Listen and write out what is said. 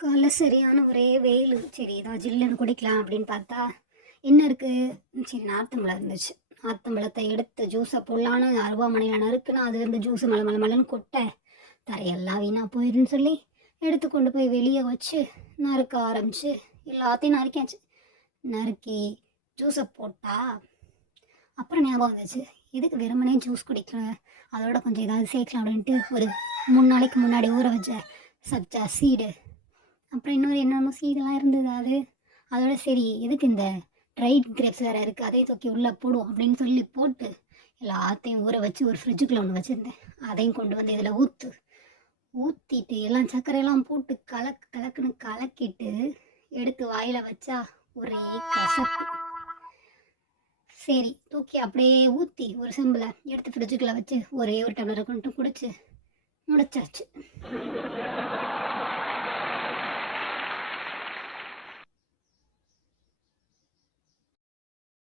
காலைல சரியான ஒரே வெயில். சரி ஏதாவது ஜில்லுன்னு குடிக்கலாம் அப்படின்னு பார்த்தா என்ன இருக்குது சரி நார்த்தம்பழம் இருந்துச்சு. நார்த்தம்பழத்தை எடுத்து ஜூஸை போடலான்னு அருவாமனையில் நறுக்குனா அது வந்து ஜூஸ் மலை மலை மலைன்னு கொட்டை. தரையெல்லாம் வீணாக போயிருன்னு சொல்லி எடுத்து கொண்டு போய் வெளியே வச்சு நறுக்க ஆரம்பிச்சு எல்லாத்தையும் நறுக்கியாச்சு. நறுக்கி ஜூஸை போட்டா அப்புறம் ஞாபகம் வந்துச்சு எதுக்கு வெறுமனே ஜூஸ் குடிக்கல அதோட கொஞ்சம் ஏதாவது சேர்க்கலாம் அப்படின்ட்டு ஒரு மூணு நாளைக்கு முன்னாடி ஊற வச்ச சப்ஜா சீடு அப்புறம் இன்னொரு என்னென்னமோ சீடெல்லாம் இருந்தது அது. அதோட சரி எதுக்கு இந்த ட்ரைட் கிரேப்ஸ் வேறு இருக்குது அதையும் தூக்கி உள்ளே போடும் அப்படின்னு சொல்லி போட்டு எல்லாத்தையும் ஊற வச்சு ஒரு ஃப்ரிட்ஜுக்குள்ளே ஒன்று வச்சுருந்தேன். அதையும் கொண்டு வந்து இதில் ஊற்று ஊற்றிட்டு எல்லாம் சர்க்கரையெல்லாம் போட்டு கலக்கு கலக்குன்னு கலக்கிட்டு எடுத்து வாயில் வச்சா ஒரே கசப்பு. சரி தூக்கி அப்படியே ஊற்றி ஒரு செம்பில் எடுத்து ஃப்ரிட்ஜுக்குள்ளே வச்சு ஒரே ஒரு டம்ளரை கொண்டு குடிச்சு முடிச்சாச்சு.